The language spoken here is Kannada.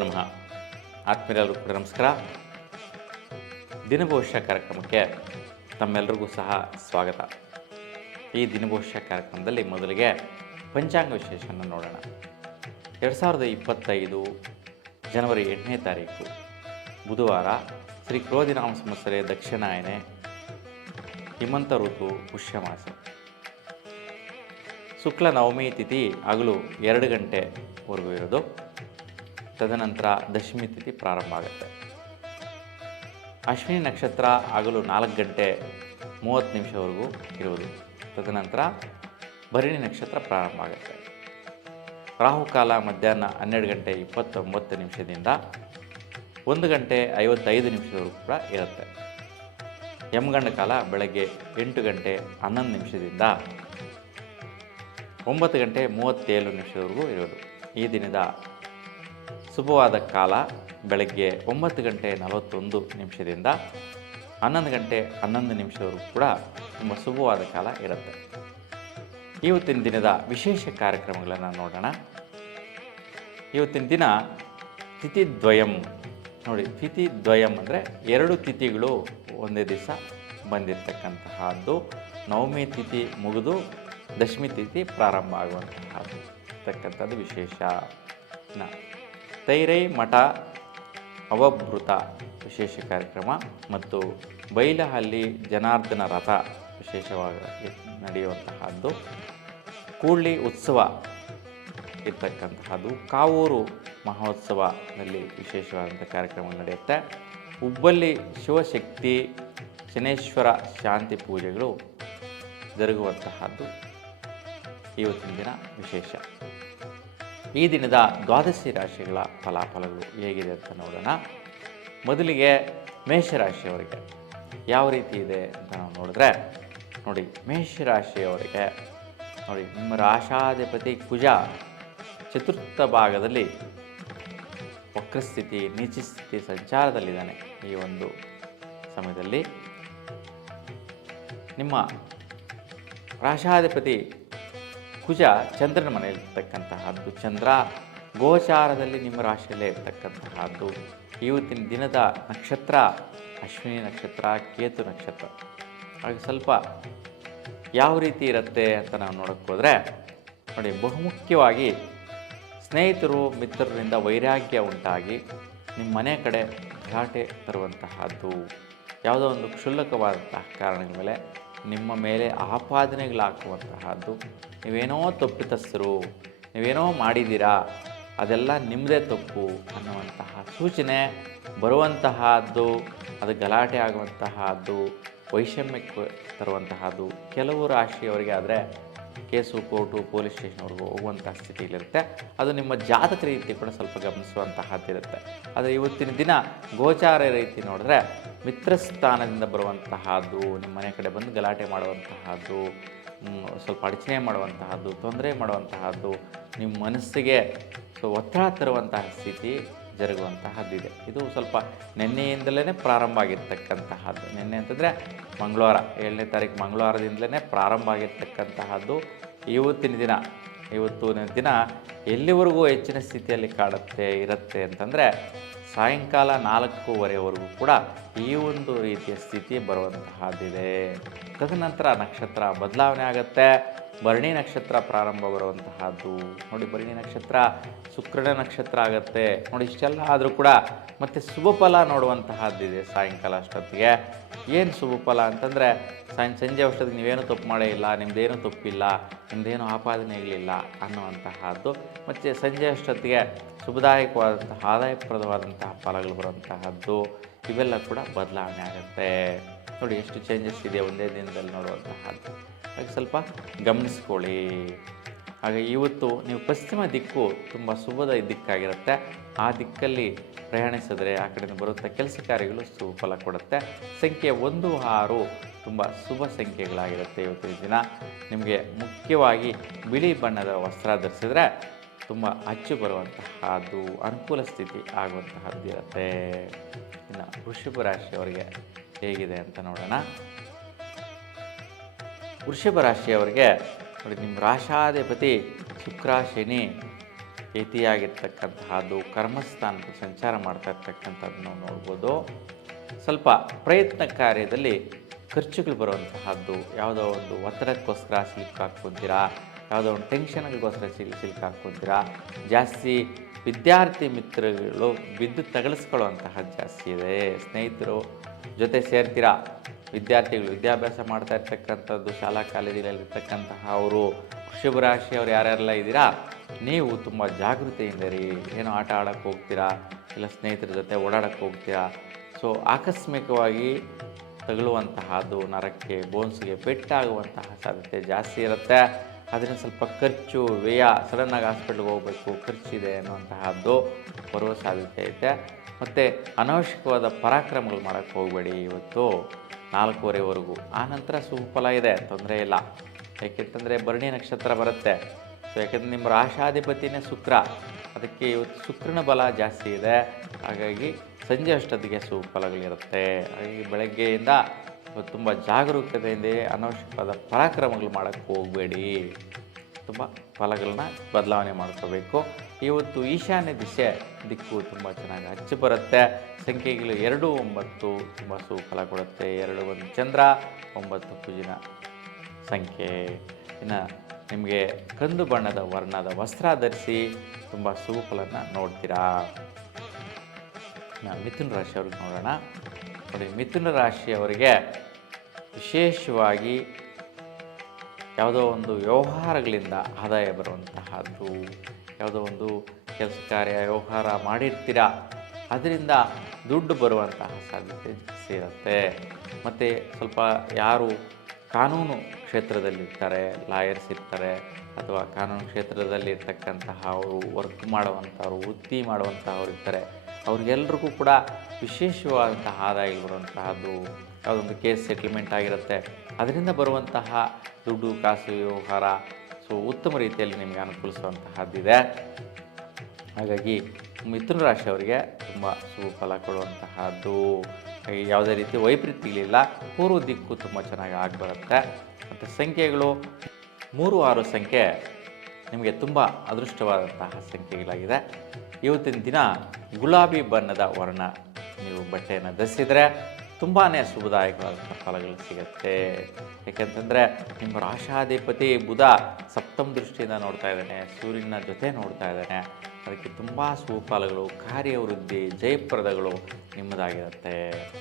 ನಮಃ. ಆತ್ಮೀಯರೆಲ್ಲರೂ ಕೂಡ ನಮಸ್ಕಾರ. ದಿನಭವಿಷ್ಯ ಕಾರ್ಯಕ್ರಮಕ್ಕೆ ತಮ್ಮೆಲ್ಲರಿಗೂ ಸಹ ಸ್ವಾಗತ. ಈ ದಿನಭವಿಷ್ಯ ಕಾರ್ಯಕ್ರಮದಲ್ಲಿ ಮೊದಲಿಗೆ ಪಂಚಾಂಗ ವಿಶೇಷವನ್ನು ನೋಡೋಣ. 2025 ಜನವರಿ 8ನೇ ತಾರೀಕು ಬುಧವಾರ, ಶ್ರೀ ಕ್ರೋಧಿನಾಮ ಸಂವತ್ಸರ ದಕ್ಷಿಣಾಯನೆ, ಹಿಮಂತ ಋತು, ಪುಷ್ಯಮಾಸ, ಶುಕ್ಲ ನವಮಿ ತಿಥಿ ಹಗಲು 2 ಗಂಟೆವರೆಗೂ ಇರೋದು. ತದನಂತರ ದಶಮಿ ತಿಥಿ ಪ್ರಾರಂಭ ಆಗುತ್ತೆ. ಅಶ್ವಿನಿ ನಕ್ಷತ್ರ ಹಗಲು 4 ಗಂಟೆ 30 ನಿಮಿಷವರೆಗೂ ಇರುವುದು. ತದನಂತರ ಭರಣಿ ನಕ್ಷತ್ರ ಪ್ರಾರಂಭ ಆಗುತ್ತೆ. ರಾಹುಕಾಲ ಮಧ್ಯಾಹ್ನ 12 ಗಂಟೆ 29 ನಿಮಿಷದಿಂದ 1 ಗಂಟೆ 55 ನಿಮಿಷದವರೆಗೂ ಕೂಡ ಇರುತ್ತೆ. ಯಮಗಂಡ ಕಾಲ ಬೆಳಗ್ಗೆ 8 ಗಂಟೆ 11 ನಿಮಿಷದಿಂದ 9 ಗಂಟೆ 37 ನಿಮಿಷದವರೆಗೂ ಇರೋದು. ಈ ದಿನದ ಶುಭವಾದ ಕಾಲ ಬೆಳಗ್ಗೆ 9 ಗಂಟೆ 41 ನಿಮಿಷದಿಂದ 11 ಗಂಟೆ 11 ನಿಮಿಷದವರೆಗೂ ಕೂಡ ತುಂಬ ಶುಭವಾದ ಕಾಲ ಇರುತ್ತೆ. ಇವತ್ತಿನ ದಿನದ ವಿಶೇಷ ಕಾರ್ಯಕ್ರಮಗಳನ್ನು ನೋಡೋಣ. ಇವತ್ತಿನ ದಿನ ತಿಥಿದ್ವಯಂ ನೋಡಿ. ತಿಥಿದ್ವಯಂ ಅಂದರೆ 2 ತಿಥಿಗಳು ಒಂದೇ ದಿವಸ ಬಂದಿರತಕ್ಕಂತಹದ್ದು. ನವಮಿ ತಿಥಿ ಮುಗಿದು ದಶಮಿ ತಿಥಿ ಪ್ರಾರಂಭ ಆಗುವಂತಹದ್ದು ವಿಶೇಷ. ತೈರೈ ಮಠ ಅವಭೃತ ವಿಶೇಷ ಕಾರ್ಯಕ್ರಮ ಮತ್ತು ಬೈಲಹಳ್ಳಿ ಜನಾರ್ದನ ರಥ ವಿಶೇಷವಾಗಿ ನಡೆಯುವಂತಹದ್ದು. ಕೂಡ್ಲಿ ಉತ್ಸವ ಇರ್ತಕ್ಕಂತಹದ್ದು. ಕಾವೂರು ಮಹೋತ್ಸವದಲ್ಲಿ ವಿಶೇಷವಾದಂಥ ಕಾರ್ಯಕ್ರಮಗಳು ನಡೆಯುತ್ತೆ. ಹುಬ್ಬಳ್ಳಿ ಶಿವಶಕ್ತಿ ಶನೇಶ್ವರ ಶಾಂತಿ ಪೂಜೆಗಳು ಜರುಗುವಂತಹದ್ದು ಇವತ್ತಿನ ದಿನ ವಿಶೇಷ. ಈ ದಿನದ ದ್ವಾದಶಿ ರಾಶಿಗಳ ಫಲಾಫಲಗಳು ಹೇಗಿದೆ ಅಂತ ನೋಡೋಣ. ಮೊದಲಿಗೆ ಮೇಷರಾಶಿಯವರಿಗೆ ಯಾವ ರೀತಿ ಇದೆ ಅಂತ ನಾವು ನೋಡಿದ್ರೆ ನೋಡಿ, ಮೇಷರಾಶಿಯವರಿಗೆ ನೋಡಿ, ನಿಮ್ಮ ರಾಶಾಧಿಪತಿ ಕುಜ ಚತುರ್ಥ ಭಾಗದಲ್ಲಿ ವಕ್ರಸ್ಥಿತಿ ನೀಚಸ್ಥಿತಿ ಸಂಚಾರದಲ್ಲಿದ್ದಾನೆ. ಈ ಒಂದು ಸಮಯದಲ್ಲಿ ನಿಮ್ಮ ರಾಶಾಧಿಪತಿ ಕುಜ ಚಂದ್ರನ ಮನೆಯಲ್ಲಿರ್ತಕ್ಕಂತಹದ್ದು. ಚಂದ್ರ ಗೋಚಾರದಲ್ಲಿ ನಿಮ್ಮ ರಾಶಿಯಲ್ಲೇ ಇರ್ತಕ್ಕಂತಹದ್ದು. ಇವತ್ತಿನ ದಿನದ ನಕ್ಷತ್ರ ಅಶ್ವಿನಿ ನಕ್ಷತ್ರ, ಕೇತು ನಕ್ಷತ್ರ. ಹಾಗೆ ಸ್ವಲ್ಪ ಯಾವ ರೀತಿ ಇರುತ್ತೆ ಅಂತ ನಾವು ನೋಡೋಕ್ಕೆ ಹೋದರೆ ನೋಡಿ, ಬಹುಮುಖ್ಯವಾಗಿ ಸ್ನೇಹಿತರು ಮಿತ್ರರಿಂದ ವೈರಾಗ್ಯ ಉಂಟಾಗಿ ನಿಮ್ಮ ಮನೆ ಕಡೆ ಗಲಾಟೆ ತರುವಂತಹದ್ದು. ಯಾವುದೋ ಒಂದು ಕ್ಷುಲ್ಲಕವಾದಂತಹ ಕಾರಣಗಳ ಮೇಲೆ ನಿಮ್ಮ ಮೇಲೆ ಆಪಾದನೆಗಳಾಕುವಂತಹದ್ದು. ನೀವೇನೋ ತಪ್ಪಿತಸ್ಥರು, ನೀವೇನೋ ಮಾಡಿದ್ದೀರಾ, ಅದೆಲ್ಲ ನಿಮ್ಮದೇ ತಪ್ಪು ಅನ್ನುವಂತಹ ಸೂಚನೆ ಬರುವಂತಹದ್ದು. ಅದು ಗಲಾಟೆ ಆಗುವಂತಹದ್ದು, ವೈಷಮ್ಯಕ್ಕೆ ತರುವಂತಹದ್ದು. ಕೆಲವು ರಾಶಿಯವರಿಗೆ ಆದರೆ ಕೇಸು, ಕೋರ್ಟು, ಪೊಲೀಸ್ ಸ್ಟೇಷನ್ವರೆಗೂ ಹೋಗುವಂತಹ ಸ್ಥಿತಿಯಲ್ಲಿರುತ್ತೆ. ಅದು ನಿಮ್ಮ ಜಾತಕ ರೀತಿ ಕೂಡ ಸ್ವಲ್ಪ ಗಮನಿಸುವಂತಹದ್ದಿರುತ್ತೆ. ಆದರೆ ಇವತ್ತಿನ ದಿನ ಗೋಚಾರ ರೀತಿ ನೋಡಿದ್ರೆ ಮಿತ್ರಸ್ಥಾನದಿಂದ ಬರುವಂತಹದ್ದು, ನಿಮ್ಮ ಮನೆ ಕಡೆ ಬಂದು ಗಲಾಟೆ ಮಾಡುವಂತಹದ್ದು, ಸ್ವಲ್ಪ ಅಡಚಣೆ ಮಾಡುವಂತಹದ್ದು, ತೊಂದರೆ ಮಾಡುವಂತಹದ್ದು, ನಿಮ್ಮ ಮನಸ್ಸಿಗೆ ಒತ್ತಡ ತರುವಂತಹ ಸ್ಥಿತಿ ಜರುಗುವಂತಹದ್ದಿದೆ. ಇದು ಸ್ವಲ್ಪ ನಿನ್ನೆಯಿಂದಲೇ ಪ್ರಾರಂಭ ಆಗಿರ್ತಕ್ಕಂತಹದ್ದು. ನಿನ್ನೆ ಅಂತಂದರೆ ಮಂಗಳವಾರ 7ನೇ ತಾರೀಕು ಮಂಗಳವಾರದಿಂದಲೇ ಪ್ರಾರಂಭ ಆಗಿರ್ತಕ್ಕಂತಹದ್ದು. ಇವತ್ತಿನ ದಿನ ಎಲ್ಲಿವರೆಗೂ ಹೆಚ್ಚಿನ ಸ್ಥಿತಿಯಲ್ಲಿ ಇರುತ್ತೆ ಅಂತಂದರೆ ಸಾಯಂಕಾಲ 4:15ವರೆಗೂ ಕೂಡ ಈ ಒಂದು ರೀತಿಯ ಸ್ಥಿತಿ ಬರುವಂತಹದ್ದಿದೆ. ತದನಂತರ ನಕ್ಷತ್ರ ಬದಲಾವಣೆ ಆಗುತ್ತೆ. ಭರಣಿ ನಕ್ಷತ್ರ ಪ್ರಾರಂಭ ಬರುವಂತಹದ್ದು. ನೋಡಿ, ಭರಣಿ ನಕ್ಷತ್ರ ಶುಕ್ರನ ನಕ್ಷತ್ರ ಆಗುತ್ತೆ. ನೋಡಿ, ಇಷ್ಟೆಲ್ಲ ಆದರೂ ಕೂಡ ಮತ್ತು ಶುಭ ಫಲ ನೋಡುವಂತಹದ್ದಿದೆ ಸಾಯಂಕಾಲ ಅಷ್ಟೊತ್ತಿಗೆ. ಏನು ಶುಭ ಫಲ ಅಂತಂದರೆ ಸಂಜೆ ಅಷ್ಟೊತ್ತಿಗೆ ನೀವೇನು ತಪ್ಪು ಮಾಡೇ ಇಲ್ಲ, ನಿಮ್ಮದೇನು ತಪ್ಪಿಲ್ಲ, ನಿಮ್ಮದೇನು ಆಪಾದನೆಗಳಿಲ್ಲ ಅನ್ನುವಂತಹದ್ದು. ಮತ್ತು ಸಂಜೆ ಅಷ್ಟೊತ್ತಿಗೆ ಶುಭದಾಯಕವಾದಂತಹ ಆದಾಯಪ್ರದವಾದಂತಹ ಫಲಗಳು ಬರುವಂತಹದ್ದು. ಇವೆಲ್ಲ ಕೂಡ ಬದಲಾವಣೆ ಆಗುತ್ತೆ. ನೋಡಿ, ಎಷ್ಟು ಚೇಂಜಸ್ ಇದೆ ಒಂದೇ ದಿನದಲ್ಲಿ ನೋಡುವಂತಹದ್ದು. ಹಾಗೆ ಸ್ವಲ್ಪ ಗಮನಿಸ್ಕೊಳ್ಳಿ. ಹಾಗೆ ಇವತ್ತು ನೀವು ಪಶ್ಚಿಮ ದಿಕ್ಕು ತುಂಬ ಶುಭದ ದಿಕ್ಕಾಗಿರುತ್ತೆ. ಆ ದಿಕ್ಕಲ್ಲಿ ಪ್ರಯಾಣಿಸಿದ್ರೆ ಆ ಕಡೆಯಿಂದ ಬರುವಂಥ ಕೆಲಸ ಕಾರ್ಯಗಳು ಶುಭ ಫಲ ಕೊಡುತ್ತೆ. ಸಂಖ್ಯೆ 1, 6 ತುಂಬ ಶುಭ ಸಂಖ್ಯೆಗಳಾಗಿರುತ್ತೆ. ಇವತ್ತಿನ ದಿನ ನಿಮಗೆ ಮುಖ್ಯವಾಗಿ ಬಿಳಿ ಬಣ್ಣದ ವಸ್ತ್ರ ಧರಿಸಿದ್ರೆ ತುಂಬ ಅಚ್ಚು ಬರುವಂತಹದ್ದು, ಅನುಕೂಲ ಸ್ಥಿತಿ ಆಗುವಂತಹದ್ದಿರುತ್ತೆ. ಇನ್ನು ವೃಷಭ ರಾಶಿಯವರಿಗೆ ಹೇಗಿದೆ ಅಂತ ನೋಡೋಣ. ವೃಷಭ ರಾಶಿಯವರಿಗೆ ನೋಡಿ, ನಿಮ್ಮ ರಾಶಾಧಿಪತಿ ಶುಕ್ರ ಶನಿ ಯತಿಯಾಗಿರ್ತಕ್ಕಂತಹದ್ದು, ಕರ್ಮಸ್ಥಾನದ ಸಂಚಾರ ಮಾಡ್ತಾ ಇರ್ತಕ್ಕಂಥದ್ದು ನಾವು ನೋಡ್ಬೋದು. ಸ್ವಲ್ಪ ಪ್ರಯತ್ನ ಕಾರ್ಯದಲ್ಲಿ ಖರ್ಚುಗಳು ಬರುವಂತಹದ್ದು, ಯಾವುದೋ ಒಂದು ಒತ್ತಡಕ್ಕೋಸ್ಕರ ಸಿಲುಕಾಕ್ಕೊತೀರಾ, ಯಾವುದೋ ಒಂದು ಟೆನ್ಷನ್ಗೋಸ್ಕರ ಸಿಲುಕಾಕ್ಕೊತೀರಾ. ಜಾಸ್ತಿ ವಿದ್ಯಾರ್ಥಿ ಮಿತ್ರಗಳು ಬಿದ್ದು ತಗಲಿಸ್ಕೊಳ್ಳುವಂತಹದ್ದು ಜಾಸ್ತಿ ಇದೆ. ಸ್ನೇಹಿತರು ಜೊತೆ ಸೇರ್ತೀರಾ, ವಿದ್ಯಾರ್ಥಿಗಳು ವಿದ್ಯಾಭ್ಯಾಸ ಮಾಡ್ತಾ ಇರ್ತಕ್ಕಂಥದ್ದು, ಶಾಲಾ ಕಾಲೇಜುಗಳಲ್ಲಿರ್ತಕ್ಕಂತಹ ಅವರು, ವೃಷಭ ರಾಶಿಯವರು ಯಾರ್ಯಾರೆಲ್ಲ ಇದ್ದೀರಾ, ನೀವು ತುಂಬ ಜಾಗೃತಿಯಿಂದಿರಿ. ಏನೋ ಆಟ ಆಡೋಕ್ಕೆ ಹೋಗ್ತೀರಾ, ಇಲ್ಲ ಸ್ನೇಹಿತರ ಜೊತೆ ಓಡಾಡೋಕ್ಕೆ ಹೋಗ್ತೀರಾ. ಸೊ ಆಕಸ್ಮಿಕವಾಗಿ ತಗುಲುವಂತಹದ್ದು, ನರಕ್ಕೆ ಬೋನ್ಸ್ಗೆ ಪೆಟ್ಟಾಗುವಂತಹ ಸಾಧ್ಯತೆ ಜಾಸ್ತಿ ಇರುತ್ತೆ. ಅದರಿಂದ ಸ್ವಲ್ಪ ಖರ್ಚು ವ್ಯಯ, ಸಡನ್ನಾಗಿ ಹಾಸ್ಪಿಟ್ಲಿಗೆ ಹೋಗಬೇಕು, ಖರ್ಚಿದೆ ಅನ್ನುವಂತಹದ್ದು ಬರುವ ಸಾಧ್ಯತೆ ಐತೆ. ಮತ್ತು ಅನವಶ್ಯಕವಾದ ಪರಾಕ್ರಮಗಳು ಮಾಡೋಕ್ಕೆ ಹೋಗಬೇಡಿ ಇವತ್ತು 4:15ವರೆಗೂ. ಆನಂತರ ಸುಫಲ ಇದೆ, ತೊಂದರೆ ಇಲ್ಲ. ಯಾಕೆಂತಂದರೆ ಭರಣಿ ನಕ್ಷತ್ರ ಬರುತ್ತೆ. ಸೊ ಯಾಕೆಂದರೆ ನಿಮ್ಮ ರಾಶಾಧಿಪತಿನೇ ಶುಕ್ರ, ಅದಕ್ಕೆ ಇವತ್ತು ಶುಕ್ರನ ಬಲ ಜಾಸ್ತಿ ಇದೆ. ಹಾಗಾಗಿ ಸಂಜೆ ಅಷ್ಟೊತ್ತಿಗೆ ಸುಫಲಗಳಿರುತ್ತೆ. ಹಾಗಾಗಿ ಬೆಳಗ್ಗೆಯಿಂದ ತುಂಬ ಜಾಗರೂಕತೆಯಿಂದ ಅನವಶ್ಯಕವಾದ ಪರಾಕ್ರಮಗಳು ಮಾಡೋಕ್ಕೆ ಹೋಗಬೇಡಿ. ತುಂಬ ಫಲಗಳನ್ನ ಬದಲಾವಣೆ ಮಾಡ್ಕೋಬೇಕು. ಇವತ್ತು ಈಶಾನ್ಯ ದಿಕ್ಕು ತುಂಬ ಚೆನ್ನಾಗಿ ಹಚ್ಚಿ ಬರುತ್ತೆ. ಸಂಖ್ಯೆಗಳು 2, 9 ತುಂಬ ಸುಫಲ ಕೊಡುತ್ತೆ. 2 ಒಂದು ಚಂದ್ರ, 9 ಕುಜಿನ ಸಂಖ್ಯೆ. ಇನ್ನು ನಿಮಗೆ ಕಂದು ಬಣ್ಣದ ವರ್ಣದ ವಸ್ತ್ರ ಧರಿಸಿ ತುಂಬ ಸುಫಲನ ನೋಡ್ತೀರಾ. ಮಿಥುನ ರಾಶಿಯವ್ರಿಗೆ ನೋಡೋಣ. ನೋಡಿ, ಮಿಥುನ ರಾಶಿಯವರಿಗೆ ವಿಶೇಷವಾಗಿ ಯಾವುದೋ ಒಂದು ವ್ಯವಹಾರಗಳಿಂದ ಆದಾಯ ಬರುವಂತಹದ್ದು, ಯಾವುದೋ ಒಂದು ಕೆಲಸ ಕಾರ್ಯ ವ್ಯವಹಾರ ಮಾಡಿರ್ತೀರ, ಅದರಿಂದ ದುಡ್ಡು ಬರುವಂತಹ ಸಾಧ್ಯತೆ ಜಾಸ್ತಿ ಇರುತ್ತೆ. ಮತ್ತು ಸ್ವಲ್ಪ ಯಾರು ಕಾನೂನು ಕ್ಷೇತ್ರದಲ್ಲಿರ್ತಾರೆ, ಲಾಯರ್ಸ್ ಇರ್ತಾರೆ, ಅಥವಾ ಕಾನೂನು ಕ್ಷೇತ್ರದಲ್ಲಿ ಇರ್ತಕ್ಕಂತಹ ಅವರು ವರ್ಕ್ ಮಾಡುವಂಥವ್ರು, ವೃತ್ತಿ ಮಾಡುವಂತಹವ್ರು ಇರ್ತಾರೆ, ಅವ್ರಿಗೆಲ್ರಿಗೂ ಕೂಡ ವಿಶೇಷವಾದಂತಹ ಆದಾಯ ಬರುವಂತಹದ್ದು. ಯಾವುದೊಂದು ಕೇಸ್ ಸೆಟ್ಲ್ಮೆಂಟ್ ಆಗಿರುತ್ತೆ, ಅದರಿಂದ ಬರುವಂತಹ ದುಡ್ಡು ಕಾಸು ವ್ಯವಹಾರ ಸೊ ಉತ್ತಮ ರೀತಿಯಲ್ಲಿ ನಿಮಗೆ ಅನುಕೂಲಿಸುವಂತಹದ್ದಿದೆ. ಹಾಗಾಗಿ ಮಿಥುನ ರಾಶಿಯವರಿಗೆ ತುಂಬ ಶುಭ ಫಲ ಕೊಡುವಂತಹದ್ದು. ಯಾವುದೇ ರೀತಿ ವೈಪರೀತ್ಯಗಳಿಲ್ಲ. ಪೂರ್ವ ದಿಕ್ಕು ತುಂಬ ಚೆನ್ನಾಗಿ ಆಗಿಬರುತ್ತೆ. ಮತ್ತು ಸಂಖ್ಯೆಗಳು 3, 6 ಸಂಖ್ಯೆ ನಿಮಗೆ ತುಂಬ ಅದೃಷ್ಟವಾದಂತಹ ಸಂಖ್ಯೆಗಳಾಗಿದೆ. ಇವತ್ತಿನ ದಿನ ಗುಲಾಬಿ ಬಣ್ಣದ ವರ್ಣ ನೀವು ಬಟ್ಟೆಯನ್ನು ಧರಿಸಿದರೆ ತುಂಬಾ ಶುಭದಾಯಕವಾದಂಥ ಫಲಗಳು ಸಿಗುತ್ತೆ. ಏಕೆಂತಂದರೆ ನಿಮ್ಮ ರಾಶಾಧಿಪತಿ ಬುಧ ಸಪ್ತಮ ದೃಷ್ಟಿಯಿಂದ ನೋಡ್ತಾ ಇದ್ದಾನೆ, ಸೂರ್ಯನ ಜೊತೆ ನೋಡ್ತಾ ಇದ್ದಾನೆ. ಅದಕ್ಕೆ ತುಂಬ ಶುಭ ಫಲಗಳು, ಕಾರ್ಯವೃದ್ಧಿ, ಜಯಪ್ರದಗಳು ನಿಮ್ಮದಾಗಿರುತ್ತೆ.